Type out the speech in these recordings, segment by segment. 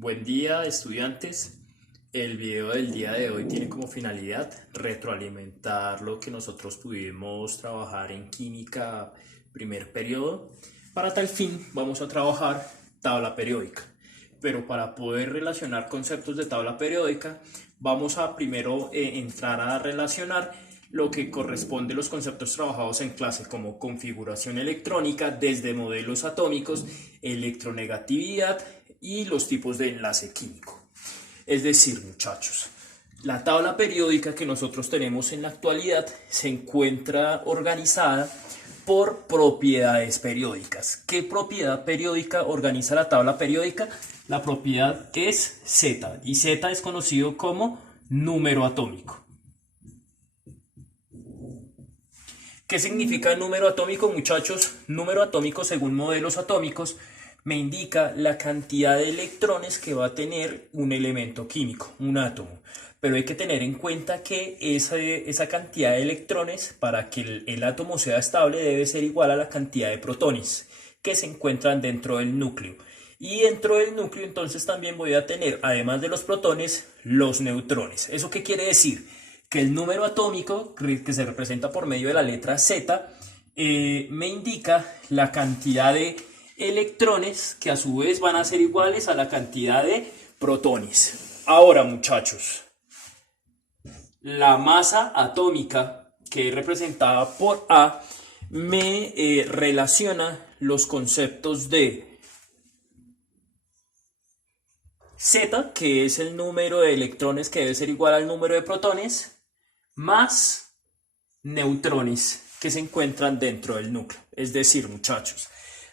Buen día, estudiantes. El video del día de hoy tiene como finalidad retroalimentar lo que nosotros pudimos trabajar en química primer periodo. Para tal fin vamos a trabajar tabla periódica. Pero para poder relacionar conceptos de tabla periódica, vamos a primero entrar a relacionar lo que corresponde a los conceptos trabajados en clase, como configuración electrónica desde modelos atómicos, electronegatividad y los tipos de enlace químico. Es decir, muchachos, la tabla periódica que nosotros tenemos en la actualidad se encuentra organizada por propiedades periódicas. ¿Qué propiedad periódica organiza la tabla periódica? La propiedad es Z, y Z es conocido como número atómico. ¿Qué significa número atómico, muchachos? Número atómico, según modelos atómicos, me indica la cantidad de electrones que va a tener un elemento químico, un átomo. Pero hay que tener en cuenta que esa cantidad de electrones, para que el átomo sea estable, debe ser igual a la cantidad de protones que se encuentran dentro del núcleo. Y dentro del núcleo entonces también voy a tener, además de los protones, los neutrones. ¿Eso qué quiere decir? Que el número atómico, que se representa por medio de la letra Z, me indica la cantidad de electrones que a su vez van a ser iguales a la cantidad de protones. Ahora, muchachos, la masa atómica, que es representada por A, me relaciona los conceptos de Z, que es el número de electrones que debe ser igual al número de protones, más neutrones que se encuentran dentro del núcleo. Es decir, muchachos,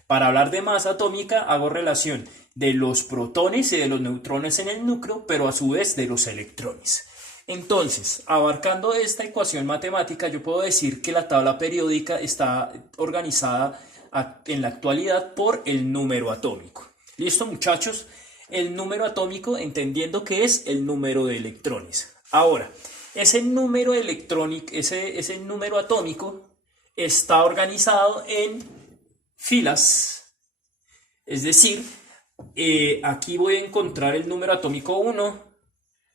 para hablar de masa atómica hago relación de los protones y de los neutrones en el núcleo, pero a su vez de los electrones. Entonces, abarcando esta ecuación matemática, yo puedo decir que la tabla periódica está organizada en la actualidad por el número atómico. ¿Listo, muchachos? El número atómico, entendiendo que es el número de electrones. Ahora, ese número electrónico, ese número atómico está organizado en filas. Es decir, aquí voy a encontrar el número atómico 1,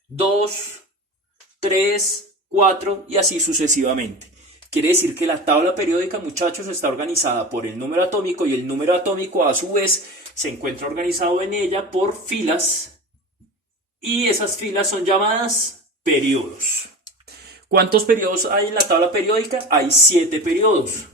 2, 3, 4 y así sucesivamente. Quiere decir que la tabla periódica, muchachos, está organizada por el número atómico, y el número atómico a su vez se encuentra organizado en ella por filas, y esas filas son llamadas periodos. ¿Cuántos periodos hay en la tabla periódica? Hay 7 periodos,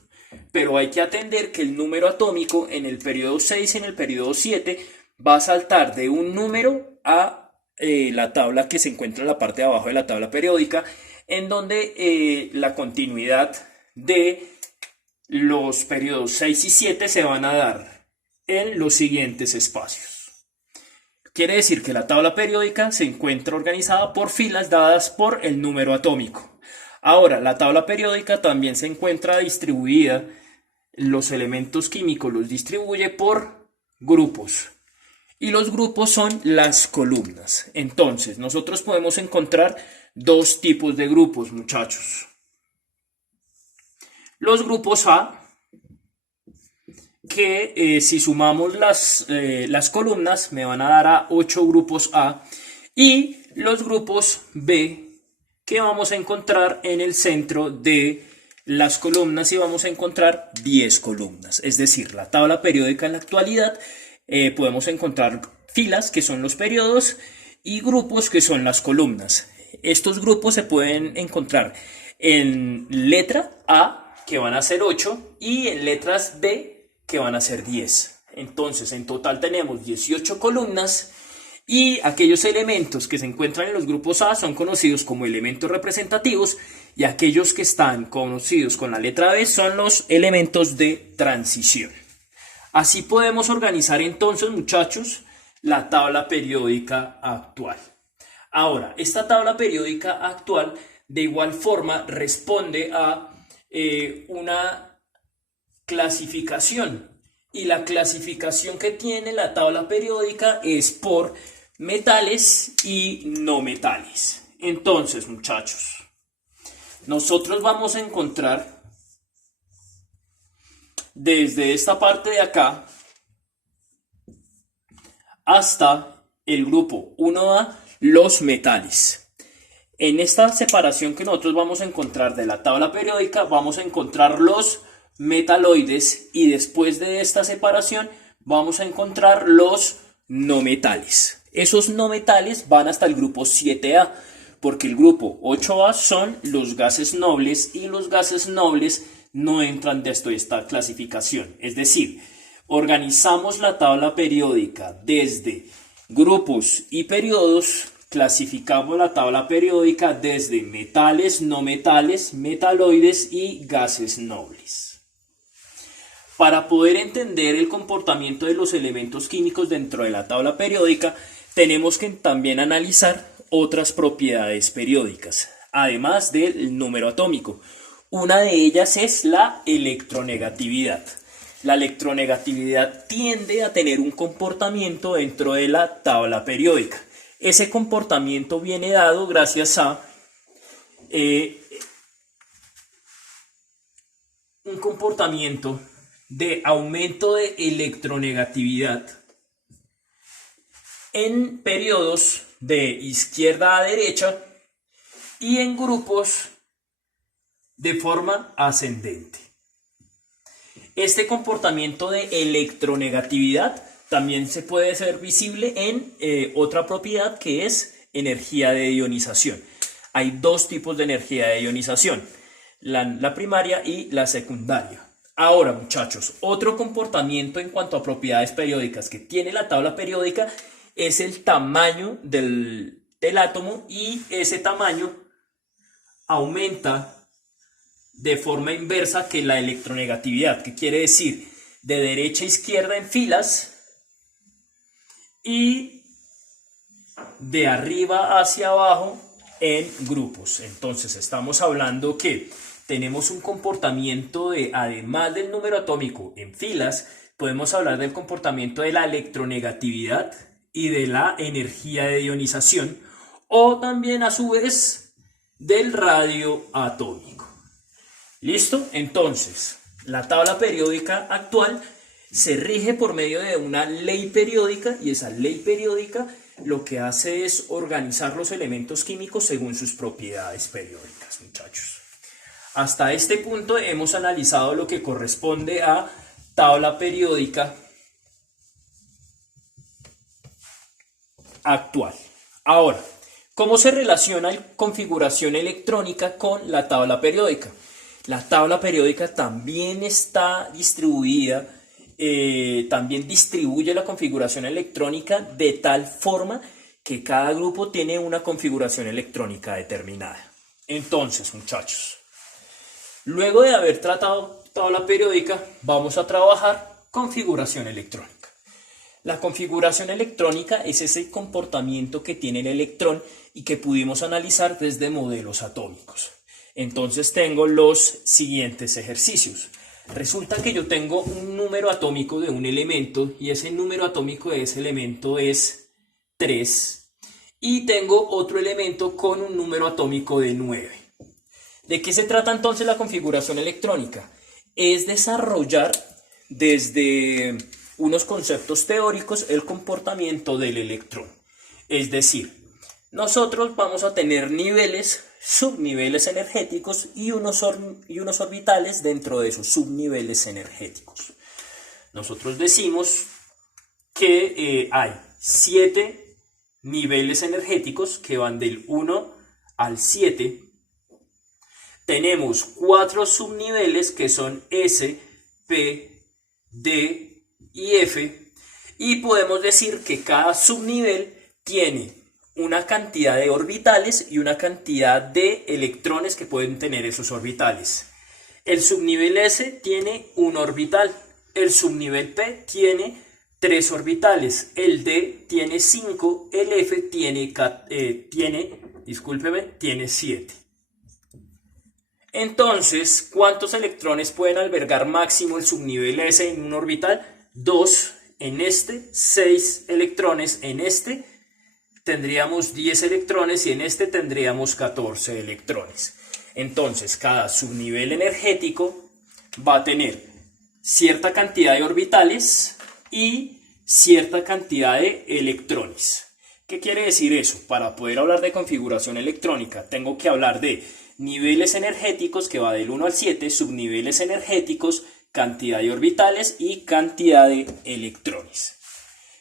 pero hay que atender que el número atómico en el periodo 6 y en el periodo 7 va a saltar de un número a la tabla que se encuentra en la parte de abajo de la tabla periódica, en donde la continuidad de los periodos 6 y 7 se van a dar en los siguientes espacios. Quiere decir que la tabla periódica se encuentra organizada por filas dadas por el número atómico. Ahora, la tabla periódica también se encuentra distribuida, los elementos químicos los distribuye por grupos. Y los grupos son las columnas. Entonces, nosotros podemos encontrar dos tipos de grupos, muchachos. Los grupos A, que si sumamos las columnas me van a dar a 8 grupos A, y los grupos B, que vamos a encontrar en el centro de las columnas, y vamos a encontrar 10 columnas. Es decir, la tabla periódica en la actualidad podemos encontrar filas, que son los periodos, y grupos, que son las columnas. Estos grupos se pueden encontrar en letra A, que van a ser 8, y en letras B, que van a ser 10. Entonces, en total tenemos 18 columnas, y aquellos elementos que se encuentran en los grupos A son conocidos como elementos representativos, y aquellos que están conocidos con la letra B son los elementos de transición. Así podemos organizar entonces, muchachos, la tabla periódica actual. Ahora, esta tabla periódica actual de igual forma responde a una clasificación, y la clasificación que tiene la tabla periódica es por metales y no metales. Entonces, muchachos, nosotros vamos a encontrar desde esta parte de acá hasta el grupo 1A, los metales. En esta separación que nosotros vamos a encontrar de la tabla periódica, vamos a encontrar los metaloides y después de esta separación vamos a encontrar los no metales. Esos no metales van hasta el grupo 7A, porque el grupo 8A son los gases nobles y los gases nobles no entran dentro de esta clasificación. Es decir, organizamos la tabla periódica desde grupos y periodos. Clasificamos la tabla periódica desde metales, no metales, metaloides y gases nobles. Para poder entender el comportamiento de los elementos químicos dentro de la tabla periódica, tenemos que también analizar otras propiedades periódicas, además del número atómico. Una de ellas es la electronegatividad. La electronegatividad tiende a tener un comportamiento dentro de la tabla periódica. Ese comportamiento viene dado gracias a un comportamiento de aumento de electronegatividad en periodos de izquierda a derecha y en grupos de forma ascendente. Este comportamiento de electronegatividad también se puede ser visible en otra propiedad que es energía de ionización. Hay dos tipos de energía de ionización, la primaria y la secundaria. Ahora, muchachos, otro comportamiento en cuanto a propiedades periódicas que tiene la tabla periódica es el tamaño del átomo, y ese tamaño aumenta de forma inversa que la electronegatividad, que quiere decir de derecha a izquierda en filas y de arriba hacia abajo en grupos. Entonces estamos hablando que tenemos un comportamiento de, además del número atómico en filas, podemos hablar del comportamiento de la electronegatividad y de la energía de ionización, o también a su vez del radio atómico. ¿Listo? Entonces, la tabla periódica actual se rige por medio de una ley periódica, y esa ley periódica lo que hace es organizar los elementos químicos según sus propiedades periódicas, muchachos. Hasta este punto hemos analizado lo que corresponde a tabla periódica actual. Ahora, ¿cómo se relaciona la configuración electrónica con la tabla periódica? La tabla periódica también está distribuida, también distribuye la configuración electrónica de tal forma que cada grupo tiene una configuración electrónica determinada. Entonces, muchachos, luego de haber tratado tabla periódica, vamos a trabajar configuración electrónica. La configuración electrónica es ese comportamiento que tiene el electrón y que pudimos analizar desde modelos atómicos. Entonces tengo los siguientes ejercicios. Resulta que yo tengo un número atómico de un elemento y ese número atómico de ese elemento es 3. Y tengo otro elemento con un número atómico de 9. ¿De qué se trata entonces la configuración electrónica? Es desarrollar desde unos conceptos teóricos el comportamiento del electrón. Es decir, nosotros vamos a tener niveles, subniveles energéticos y unos orbitales dentro de esos subniveles energéticos. Nosotros decimos que hay 7 niveles energéticos que van del 1 al 7. Tenemos 4 subniveles que son S, P, D y F, y podemos decir que cada subnivel tiene una cantidad de orbitales y una cantidad de electrones que pueden tener esos orbitales. El subnivel S tiene un orbital, el subnivel P tiene 3 orbitales, el D tiene 5, el F tiene 7. Entonces, ¿cuántos electrones pueden albergar máximo el subnivel S en un orbital? 2 en este, 6 electrones en este, tendríamos 10 electrones y en este tendríamos 14 electrones. Entonces, cada subnivel energético va a tener cierta cantidad de orbitales y cierta cantidad de electrones. ¿Qué quiere decir eso? Para poder hablar de configuración electrónica, tengo que hablar de niveles energéticos, que va del 1 al 7, subniveles energéticos, cantidad de orbitales y cantidad de electrones.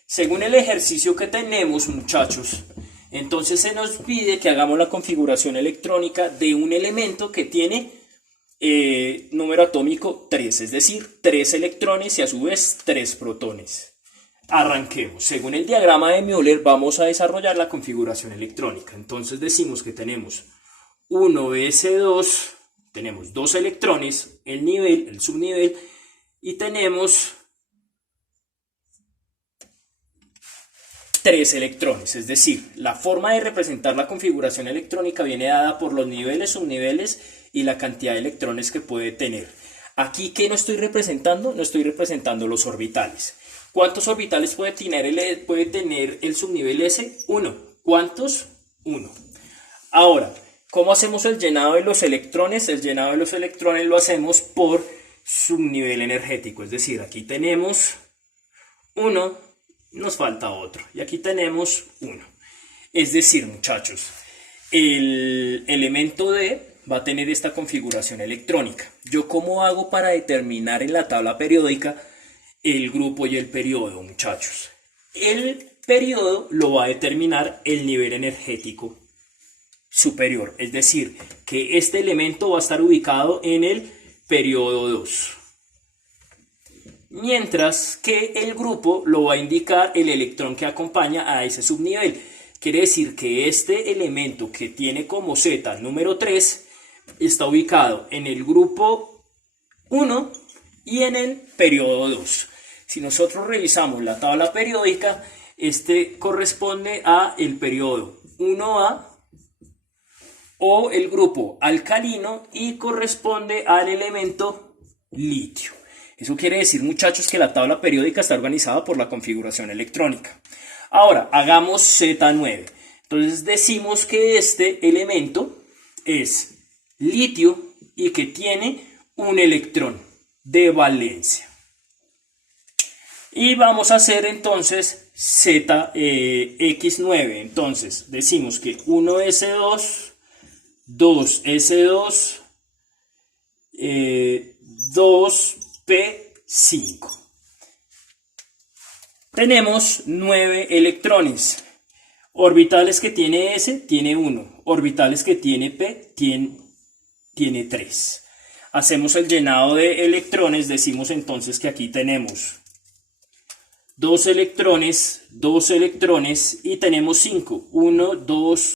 Según el ejercicio que tenemos, muchachos, entonces se nos pide que hagamos la configuración electrónica de un elemento que tiene número atómico 3, es decir, 3 electrones y a su vez 3 protones. Arranquemos. Según el diagrama de Müller vamos a desarrollar la configuración electrónica. Entonces decimos que tenemos 1s2, tenemos 2 electrones, el subnivel, y tenemos 3 electrones. Es decir, la forma de representar la configuración electrónica viene dada por los niveles, subniveles y la cantidad de electrones que puede tener. Aquí, ¿qué no estoy representando? No estoy representando los orbitales. ¿Cuántos orbitales puede tener el subnivel S? 1. ¿Cuántos? 1. Ahora, ¿cómo hacemos el llenado de los electrones? El llenado de los electrones lo hacemos por subnivel energético. Es decir, aquí tenemos 1, nos falta otro. Y aquí tenemos 1. Es decir, muchachos, el elemento D va a tener esta configuración electrónica. ¿Yo cómo hago para determinar en la tabla periódica el grupo y el periodo, muchachos? El periodo lo va a determinar el nivel energético superior, es decir, que este elemento va a estar ubicado en el periodo 2, mientras que el grupo lo va a indicar el electrón que acompaña a ese subnivel. Quiere decir que este elemento que tiene como Z número 3 está ubicado en el grupo 1 y en el periodo 2. Si nosotros revisamos la tabla periódica, este corresponde a el periodo 1A o el grupo alcalino y corresponde al elemento litio. Eso quiere decir, muchachos, que la tabla periódica está organizada por la configuración electrónica. Ahora, hagamos Z9. Entonces decimos que este elemento es litio y que tiene un electrón de valencia. Y vamos a hacer entonces X9. Entonces decimos que 1s2, 2s2, 2p5. Tenemos 9 electrones. Orbitales que tiene S tiene 1. Orbitales que tiene P tiene 3. Hacemos el llenado de electrones. Decimos entonces que aquí tenemos 2 electrones y tenemos 5. 1, 2,